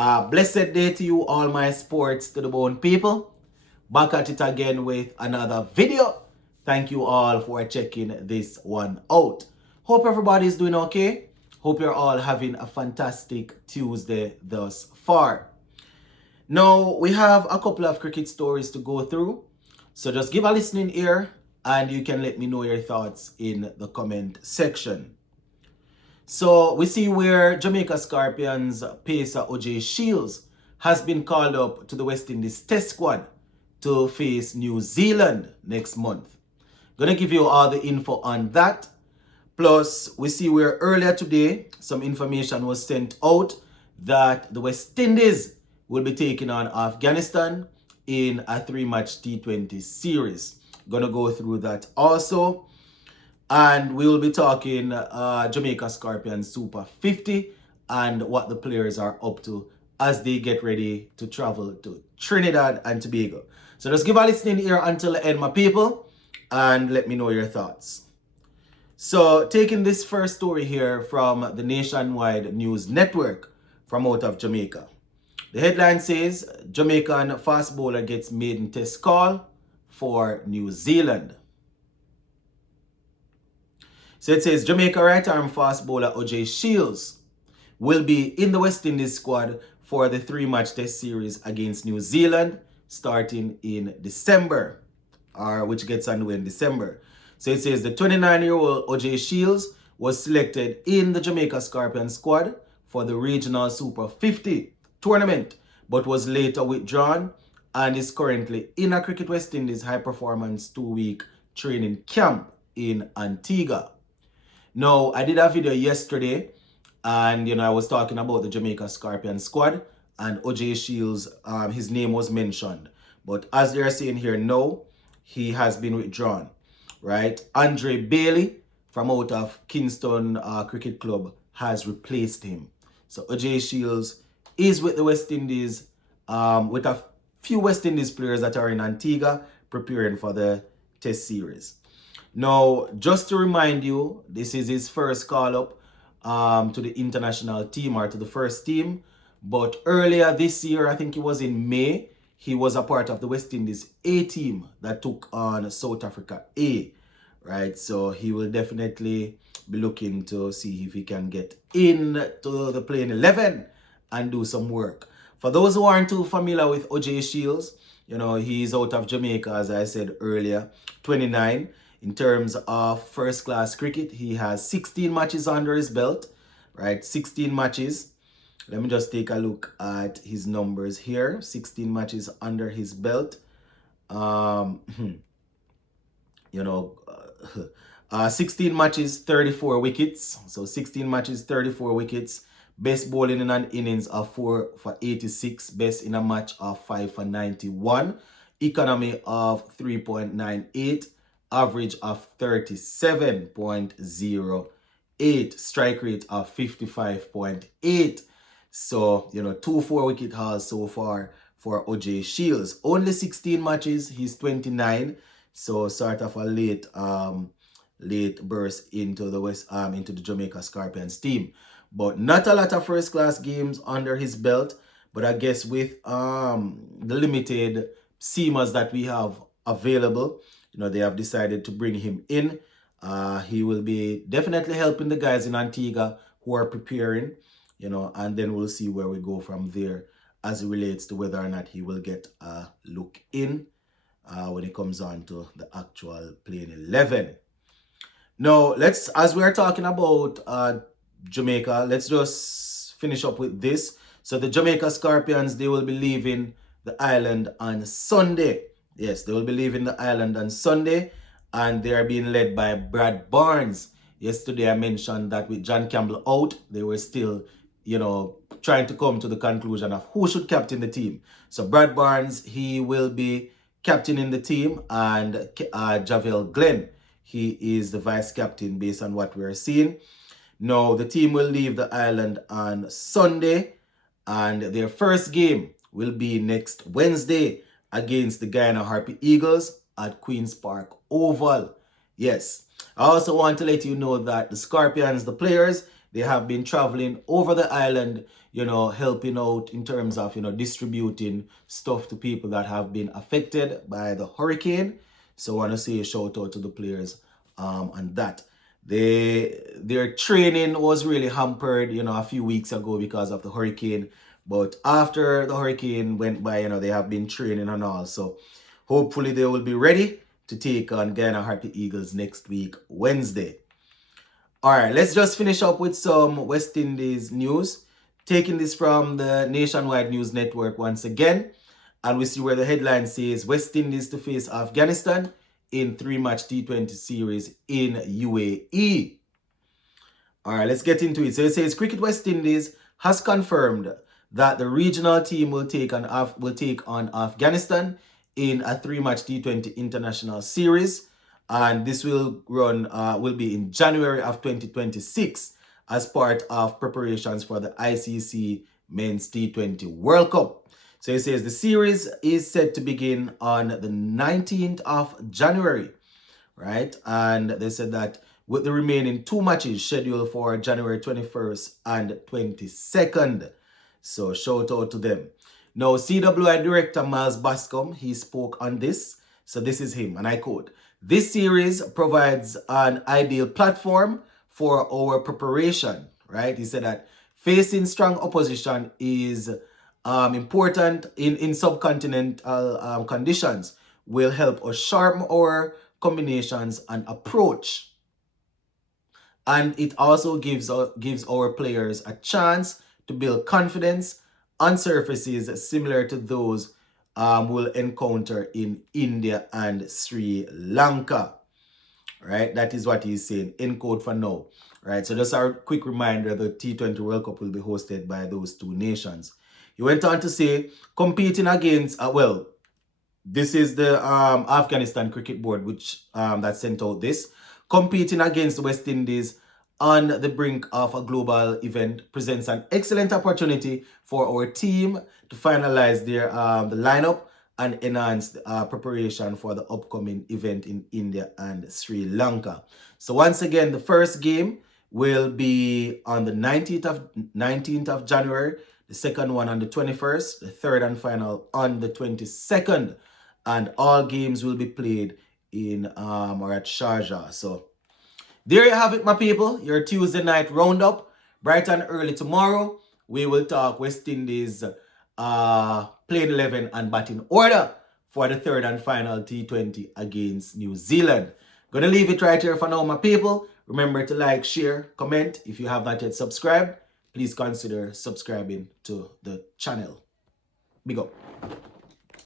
Blessed day to you, all my sports to the bone people. Back at it again with another video. Thank you all for checking this one out. Hope everybody is doing okay. Hope you're all having a fantastic Tuesday thus far. Now, we have a couple of cricket stories to go through. So just give a listening ear and you can let me know your thoughts in the comment section. So we see where Jamaica Scorpions pacer Ojay Shields has been called up to the West Indies Test squad to face New Zealand next month. Gonna give you all the info on that. Plus, we see where earlier today some information was sent out that the West Indies will be taking on Afghanistan in a 3-match T20 series. Gonna go through that also. And we will be talking Jamaica Scorpions Super 50 and what the players are up to as they get ready to travel to Trinidad and Tobago. So just give a listening ear until the end, my people, and let me know your thoughts. So taking this first story here from the Nationwide News Network from out of Jamaica. The headline says, Jamaican fast bowler gets maiden test call for New Zealand. So it says Jamaica right-arm fast bowler Ojay Shields will be in the West Indies squad for the 3-match test series against New Zealand starting in December, which gets underway in December. So it says the 29-year-old Ojay Shields was selected in the Jamaica Scorpions squad for the Regional Super 50 tournament, but was later withdrawn and is currently in a Cricket West Indies high-performance 2-week training camp in Antigua. Now, I did a video yesterday and, I was talking about the Jamaica Scorpions squad and Ojay Shields, his name was mentioned. But as they're saying here now, he has been withdrawn, right? Andre Bailey from out of Kingston Cricket Club has replaced him. So Ojay Shields is with the West Indies, with a few West Indies players that are in Antigua preparing for the test series. Now, just to remind you, this is his first call-up to the international team or to the first team. But earlier this year, I think it was in May, he was a part of the West Indies A team that took on South Africa A, right? So he will definitely be looking to see if he can get in to the playing 11 and do some work. For those who aren't too familiar with Ojay Shields, he's out of Jamaica, as I said earlier, 29. In terms of first-class cricket, he has 16 matches under his belt, right? 16 matches. Let me just take a look at his numbers here. 16 matches under his belt. 16 matches, 34 wickets. So 16 matches, 34 wickets. Best bowling in an innings of 4 for 86. Best in a match of 5 for 91. Economy of 3.98. Average of 37.08, strike rate of 55.8. So, 2 4-wicket hauls so far for Ojay Shields. Only 16 matches, he's 29. So sort of a late burst into the Jamaica Scorpions team. But not a lot of first class games under his belt. But I guess with the limited seamers that we have available, they have decided to bring him in. He will be definitely helping the guys in Antigua who are preparing, and then we'll see where we go from there as it relates to whether or not he will get a look in when it comes on to the actual playing 11. Now, as we are talking about Jamaica, let's just finish up with this. So the Jamaica Scorpions, they will be leaving the island on Sunday. Yes, they will be leaving the island on Sunday, and they are being led by Brad Barnes. Yesterday, I mentioned that with John Campbell out, they were still, trying to come to the conclusion of who should captain the team. So Brad Barnes, he will be captaining the team, and Javel Glenn, he is the vice captain based on what we're seeing. Now, the team will leave the island on Sunday, and their first game will be next Wednesday against the Guyana Harpy Eagles at Queen's Park Oval. Yes, I also want to let you know that the Scorpions, the players, they have been traveling over the island helping out in terms of, distributing stuff to people that have been affected by the hurricane. So I want to say a shout out to the players on that. Their training was really hampered, a few weeks ago because of the hurricane. But after the hurricane went by, they have been training and all. So hopefully they will be ready to take on Guyana Harpy Eagles next week, Wednesday. All right, let's just finish up with some West Indies news. Taking this from the Nationwide News Network once again. And we see where the headline says West Indies to face Afghanistan in 3-match T20 series in UAE. All right, let's get into it. So it says Cricket West Indies has confirmed that the regional team will take on Afghanistan in a 3-match T20 international series, and this will be in January of 2026 as part of preparations for the ICC Men's T20 World Cup. So it says the series is set to begin on the 19th of January, right? And they said that with the remaining 2 matches scheduled for January 21st and 22nd. So shout out to them. Now, CWI Director Miles Bascom, he spoke on this. So this is him, and I quote, "This series provides an ideal platform for our preparation," right? He said that facing strong opposition is important in subcontinental conditions will help us sharpen our combinations and approach. And it also gives our players a chance to build confidence on surfaces similar to those we'll encounter in India and Sri Lanka. Right? That is what he's saying. End quote for now. Right? So just a quick reminder, the T20 World Cup will be hosted by those 2 nations. He went on to say, competing against, this is the Afghanistan Cricket Board, which that sent out this. Competing against the West Indies on the brink of a global event presents an excellent opportunity for our team to finalize their the lineup and enhance preparation for the upcoming event in India and Sri Lanka. So once again, the first game will be on the 19th of January, the second one on the 21st, the third and final on the 22nd. And all games will be played in or at Sharjah. So there you have it, my people. Your Tuesday night roundup. Bright and early tomorrow, we will talk West Indies playing 11 and batting order for the third and final T20 against New Zealand. Gonna leave it right here for now, my people. Remember to like, share, comment. If you have not yet subscribed, please consider subscribing to the channel. Big up.